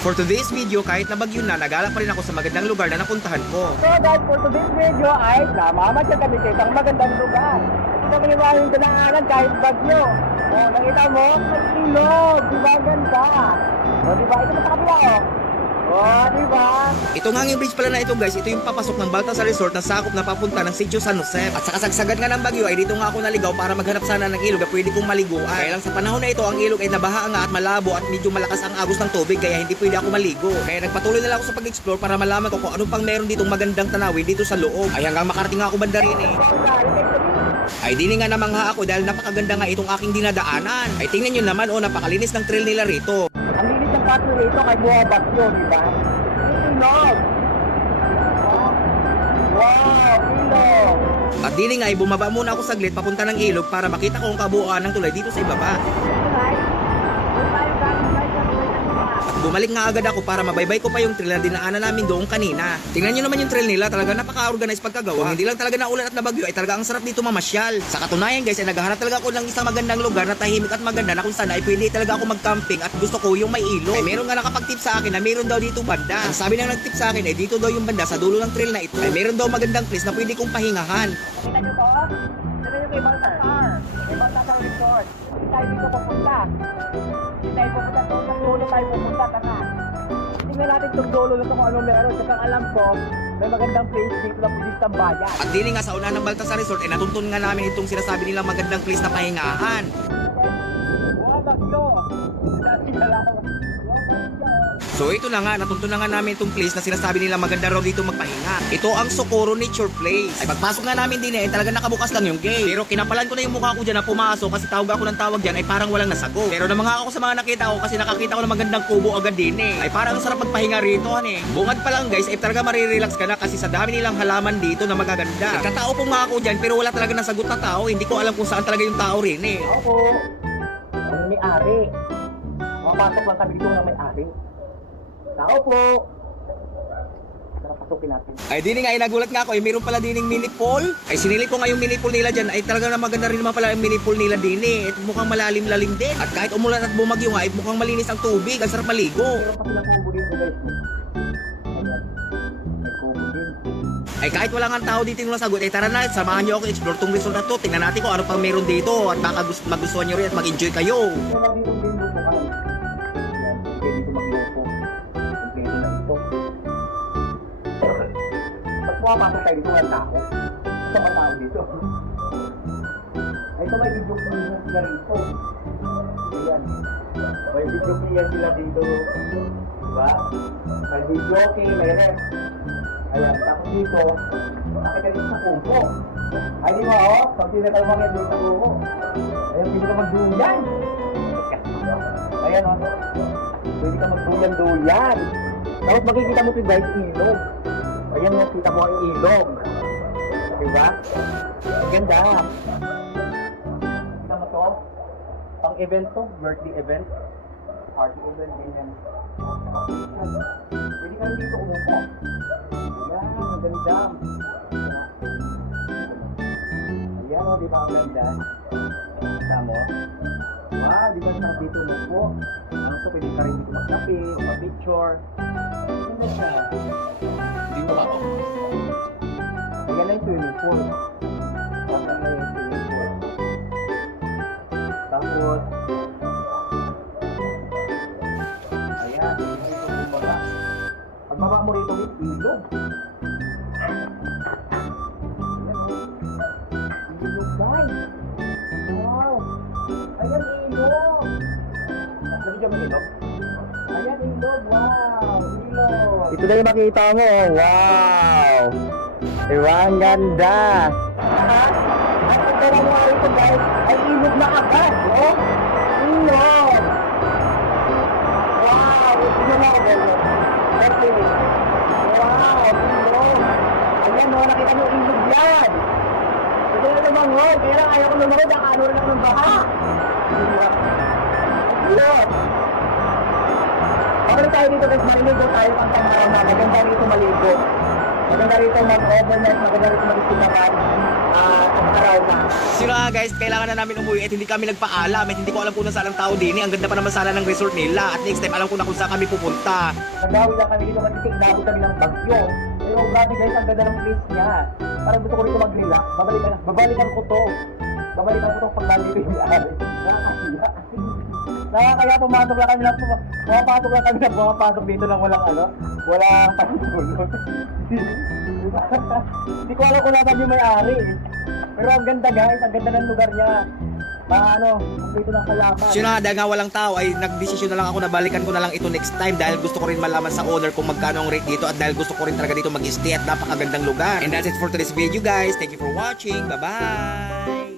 For today's video, kahit na bagyo na, nagala pa rin ako sa magandang lugar na napuntahan ko. So guys, for today's video ay namamasyal kami sa isang magandang lugar. Kita mo yung aming dinaanan kahit bagyo. O, nakita mo? May ilog. Diba ganda? O, diba? Ito pa sa kabila, o. O, diba? Ito nga yung bridge pala na ito guys, ito yung papasok ng Baltasar Resort na sakop na papunta ng Sitio San Jose. At sa kasagsagan nga ng bagyo ay dito nga ako naligaw para maghanap sana ng ilog na pwede kong maliguan. Kaya lang sa panahon na ito, ang ilog ay nabaha nga at malabo at medyo malakas ang agos ng tubig kaya hindi pwede ako maligo. Kaya nagpatuloy na lang ako sa pag-explore para malaman ko kung ano pang meron ditong magandang tanawin dito sa loob. Ay hanggang makarating nga ako banda rin eh. Ay dini nga namangha ako dahil napakaganda nga itong aking dinadaanan. Ay tingnan nyo naman oh, napakalinis ng trail nila rito. Ang linis ng pato rito kay Buha Basyo, diba? Ilog. Wow, ilog. At dili nga ay bumaba muna ako saglit papunta ng ilog para makita ko ang kabuuan ng tulay dito sa ibaba. At bumalik nga agad ako para mabaybay ko pa yung trail na dinaanan namin doon kanina. Tingnan nyo naman yung trail nila, talaga napaka-organized pagkagawa. Kung hindi lang talaga naulan at nabagyo ay talaga ang sarap dito mamasyal. Sa katunayan guys ay naghahanap talaga ako ng isang magandang lugar na tahimik at maganda na kung saan ay pwede talaga ako mag-camping at gusto ko yung may ilog. Ay meron nga nakapag-tip sa akin na meron daw dito banda. Ang sabi na nag-tip sa akin ay dito daw yung banda sa dulo ng trail na ito. Ay meron daw magandang place na pwede kong pahingahan. Nakita nyo to? Ito yung kay Baltasar. Kay Baltasar Resort. Hindi tayo dito pupunta. Hindi tayo pupunta to. Sa dulo tayo pupunta. Tara. Tingnan natin itong dulo na ito kung ano meron. Kasi ang alam ko, may magandang place dito na pwede sa bayan. At dili nga sa una ng Baltasar Resort ay natuntun nga namin itong sinasabi nilang magandang place na pahingahan. Wow, bagyo. Dati na lang. So ito na nga, natuntun na nga namin itong place na sinasabi nila maganda raw dito magpahinga. Ito ang Socorro Nature Place. Ay pagpasok nga namin din eh, talaga nakabukas lang yung gate. Pero kinapalan ko na yung mukha ko dyan na pumasok kasi tawag ako ng tawag dyan ay parang walang nasagot. Pero namanga ako sa mga nakita ko kasi nakakita ko ng magandang kubo agad din eh. Ay parang ang sarap magpahinga rito eh. Bungad pa lang guys, ay talaga marirelax ka na kasi sa dami nilang halaman dito na magaganda. Ay katao po nga ako dyan pero wala talaga nasagot na tao. Hindi ko alam kung saan talaga yung tao rin eh. Ako, ang may-ari. Mapasok lang kami dito ng may-ari. Tao po. Tara, pasukin natin. Ay dini nga, nagulat nga ako, ay mayroon pala dining mini pool. Ay sinili ko nga yung mini pool nila dyan, ay talaga na maganda rin naman pala yung mini pool nila dini. At mukhang malalim-lalim din. At kahit umulan at bumagyo nga, ay mukhang malinis ang tubig, ang sarap maligo. Meron pa silang kubo dito guys. Ayan. May kubo din. Ay kahit wala nga tao dito yung nasagot, ay tara na, samahan nyo ako explore tong resort na to. Tingnan natin kung ano pang meron dito at baka magustuhan nyo rin at mag-enjoy kayo. Meron dito din lupukan. Ayan, pwede dito maglupo. Kompleto na ito. Pag pumapasok tayo dito, walang tao. Isa pa tao dito. Ay, ito may video player sila rito. Ayan. May video player sila dito. Diba? May video okay, may ref. Ayan, tapos dito, nakita dito sa kubo. Ay, di ba, oh? Pag sila tayo mga dito sa kubo. Ayan, pwede ka magduyan. Ayan, oh. Pwede ka magduyan-duyan. Tapos makikita mo ito guys, ilog. Ayan, nakita mo ang ilog. Diba? Ganda. Kita mo to? Pang event to, birthday event. Party event, ganyan. Pwede ka rin dito umupo. Ayan, ang ganda. Ayan o, di ba ang ganda? Kita mo? Wow, di ba sarap dito umupo? Ano to, pwede ka rin dito magkape, mag-picture. Ano siya? Hindi mo ako. Ayan na yung swimming pool. Tapos na yung swimming pool. Tapos, ayan, dito bumaba. Pagbaba mo rito, may ilog. Ayan, oh. Ilog, guys. Wow. Ayan, ilog. Sabi dyan mo ilog? Ayan, ilog. Wow. Ilog. Ito na yung makita mo. Wow. Diba? Ang ganda. At pagkara mo nga rito guys, ay ilog na agad. Oh. Ilog. Wow. Ito na ako guys. Okay. Wow. Ilog. Ayan o, nakita mo ilog yan. Ito na lumangon. Kaya lang ayaw ko lumangon. Ang ano lang ng baha. Ilog. Okay tayo dito guys. Maliligo tayo pang tamara na. Maganda rito maligo. Maganda rito mag-overnight. Maganda rito mag-isipakan. araw na. Sino nga guys, kailangan na namin umuwi at hindi kami nagpaalam at hindi ko alam kung nasaan ang tao din. Ang ganda pa naman sana ng resort nila at next time alam ko na kung saan kami pupunta. Nagawi lang kami dito kasi signado kami ng bagyo. Pero grabe guys, ang ganda ng place niya. Parang gusto ko rito mag-relax. Babalikan ko to. Babalikan ko to pag nandito yung ari. Nakakaya. Nakakaya pumasok lang kami pumapasok dito lang walang walang pasitulog. Hindi ko alam kung nasan yung may-ari. Pero ang ganda guys, ang ganda ng lugar niya. Dito ng halaman. Sino nga, dahil nga walang tao ay nagdesisyon na lang ako na balikan ko na lang ito next time dahil gusto ko rin malaman sa owner kung magkano ang rate dito at dahil gusto ko rin talaga dito mag-stay at napakagandang lugar. And that's it for today's video guys. Thank you for watching. Bye-bye!